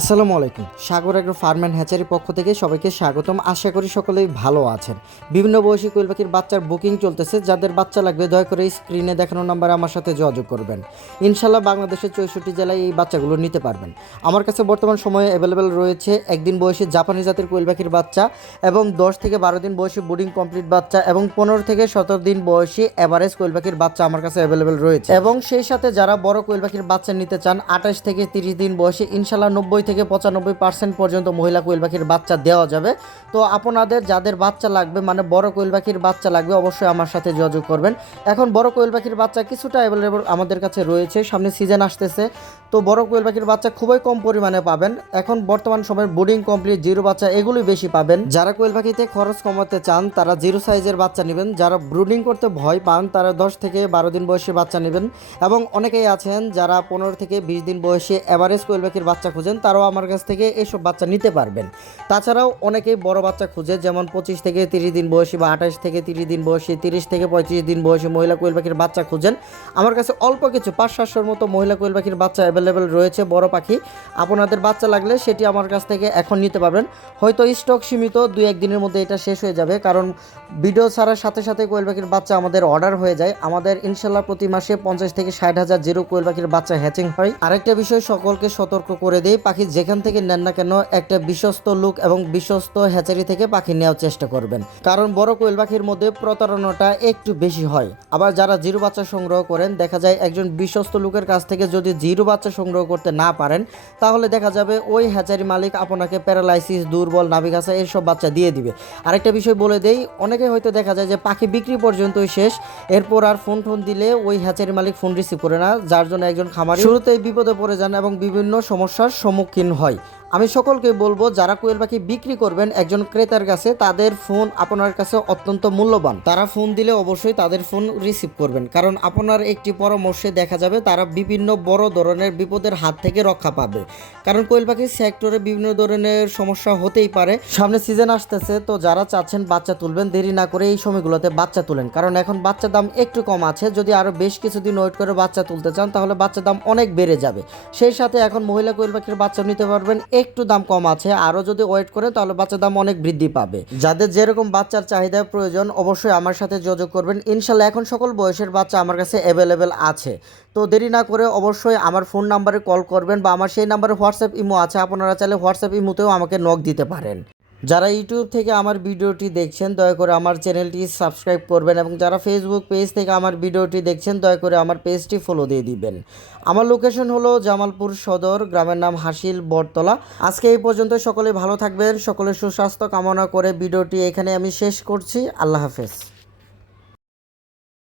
আসসালামু আলাইকুম। Sagar agro farm and hatchery পক্ষ থেকে সবাইকে স্বাগতম। আশা করি সকলেই ভালো আছেন। বিভিন্ন বয়সী কোয়েল পাখির বাচ্চার বুকিং চলতেছে। যাদের বাচ্চা লাগবে দয়া করে স্ক্রিনে দেখানো নাম্বারে আমার সাথে যোগাযোগ করবেন। ইনশাল্লাহ বাংলাদেশের চৌষট্টি জেলায় এই বাচ্চাগুলো নিতে পারবেন। আমার কাছে বর্তমান সময়ে অ্যাভেলেবেল রয়েছে একদিন বয়সী জাপানি জাতের কোয়েল পাখির বাচ্চা এবং দশ থেকে বারো দিন বয়সী বোর্ডিং কমপ্লিট বাচ্চা এবং পনেরো থেকে সতেরো দিন বয়সী এভারেজ কোয়েল পাখির বাচ্চা আমার কাছে অ্যাভেলেবেল রয়েছে। এবং সেই সাথে যারা বড় কোয়েল পাখির বাচ্চা নিতে চান, আঠাশ থেকে তিরিশ দিন বয়সে ইনশাল্লাহ নব্বই থেকে পঁচানব্বই পার্সেন্ট পর্যন্ত মহিলা কোয়েল পাখির বাচ্চা দেওয়া যাবে। তো আপনাদের যাদের বাচ্চা লাগবে মানে বড় কোয়েল পাখির বাচ্চা লাগবে, অবশ্যই আমার সাথে যোগাযোগ করবেন। এখন বড় কোয়েল পাখির বাচ্চা কিছুটা অ্যাভেলেবল আমাদের কাছে রয়েছে, সামনে সিজন আসতেছে। তো বড় কোয়েল পাখির বাচ্চা খুবই কম পরিমাণে পাবেন। এখন বর্তমান সময়ের বোর্ডিং কমপ্লিট জিরো বাচ্চা এগুলি বেশি পাবেন। যারা কোয়েল পাখিতে খরচ কমাতে চান, তারা জিরো সাইজের বাচ্চা নেবেন। যারা ব্রুডিং করতে ভয় পান, তারা দশ থেকে বারো দিন বয়সী বাচ্চা নেবেন। এবং অনেকেই আছেন যারা পনেরো থেকে বিশ দিন বয়সে এভারেজ কোয়েল পাখির বাচ্চা খুঁজেন তারাও আমার কাছ থেকে এসব বাচ্চা নিতে পারবেন। তাছাড়াও অনেকেই বড় বাচ্চা খুঁজে, যেমন পঁচিশ থেকে তিরিশ দিন বয়সী বা আঠাশ থেকে তিরিশ দিন বয়সী, তিরিশ থেকে পঁয়ত্রিশ দিন বয়সী মহিলা কোয়েল পাখির বাচ্চা খুঁজেন। আমার কাছে অল্প কিছু, পাঁচ সাতশোর মতো মহিলা কোয়েল পাখির বাচ্চা অ্যাভেলেবেল রয়েছে, বড় পাখি। আপনাদের বাচ্চা লাগলে সেটি আমার কাছ থেকে এখন নিতে পারবেন। হয়তো স্টক সীমিত, দুই একদিনের মধ্যে এটা শেষ হয়ে যাবে, কারণ ভিডিও ছাড়ার সাথে সাথে কোয়েল পাখির বাচ্চা আমাদের অর্ডার হয়ে যায়। আমাদের ইনশাল্লাহ প্রতি মাসে পঞ্চাশ থেকে ষাট হাজার জিরো কোয়েল পাখির বাচ্চা হ্যাচিং হয়। আরেকটা বিষয় সকলকে সতর্ক করে দেই পাখি যেখান থেকে নেন না কেন, একটা বিশ্বস্ত লুক এবং বিশ্বস্ত হ্যাচারি থেকে পাখি নেওয়ার চেষ্টা করবেন। কারণ বড় কোয়েল পাখির মধ্যে প্রতারণাটা একটু বেশি হয়। আবার যারা জিরো বাচ্চা সংগ্রহ করেন, দেখা যায় একজন বিশ্বস্ত লোকের কাছ থেকে যদি জিরো বাচ্চা সংগ্রহ করতে না পারেন, তাহলে দেখা যাবে ওই হ্যাচারি মালিক আপনাকে প্যারালাইসিস, দুর্বল নাবিঘাসা এইসব বাচ্চা দিয়ে দিবে। আরেকটা বিষয় বলে দেই, অনেকে হয়তো দেখা যায় যে পাখি বিক্রি পর্যন্তই শেষ, এরপর আর ফোন টোন দিলে ওই হ্যাচারি মালিক ফোন রিসিভ করে না, যার জন্য একজন খামারি শুরুতেই বিপদে পড়ে যান এবং বিভিন্ন সমস্যার সম্মুখীন হয় আমি সকলকে বলব, যারা কোয়েল পাখি বিক্রি করবেন একজন ক্রেতার কাছে, তাদের ফোন আপনার কাছে অত্যন্ত মূল্যবান। তারা ফোন দিলে অবশ্যই তাদের ফোন রিসিভ করবেন। কারণ আপনার একটি পরামর্শে দেখা যাবে তারা বিভিন্ন বড় ধরনের বিপদের হাত থেকে রক্ষা পাবে। কারণ কোয়েল পাখির সেক্টরে বিভিন্ন ধরনের সমস্যা হতেই পারে। সামনে সিজন আসতেছে, তো যারা চাচ্ছেন বাচ্চা তুলবেন, দেরি না করে এই সময়গুলোতে বাচ্চা তুলেন। কারণ এখন বাচ্চার দাম একটু কম আছে। যদি আরও বেশ কিছুদিন ওয়েট করে বাচ্চা তুলতে চান, তাহলে বাচ্চার দাম অনেক বেড়ে যাবে। সেই সাথে এখন মহিলা কোয়েল পাখির বাচ্চা নিতে পারবেন একটু দাম কম আছে। আরও যদি ওয়েট করে, তাহলে বাচ্চার দাম অনেক বৃদ্ধি পাবে। যাদের যেরকম বাচ্চার চাহিদা প্রয়োজন, অবশ্যই আমার সাথে যোগাযোগ করবেন। ইনশাল্লাহ এখন সকল বয়সের বাচ্চা আমার কাছে অ্যাভেলেবেল আছে। তো দেরি না করে অবশ্যই আমার ফোন নাম্বারে কল করবেন বা আমার সেই নাম্বারে হোয়াটসঅ্যাপ ইমো আছে। আপনারা চাইলে হোয়াটসঅ্যাপ ইমোতেও আমাকে নক দিতে পারেন। যারা ইউটিউব থেকে আমার ভিডিওটি দেখছেন, দয়া করে আমার চ্যানেলটি সাবস্ক্রাইব করবেন এবং যারা ফেসবুক পেজ থেকে আমার ভিডিওটি দেখছেন, দয়া করে আমার পেজটি ফলো দিয়ে দিবেন। আমার লোকেশন হলো জামালপুর সদর, গ্রামের নাম হাসিল বটতলা। আজকে এই পর্যন্ত সকলে ভালো থাকবেন সকলে সুস্বাস্থ্য কামনা করে ভিডিওটি এখানে আমি শেষ করছি। আল্লাহ হাফেজ।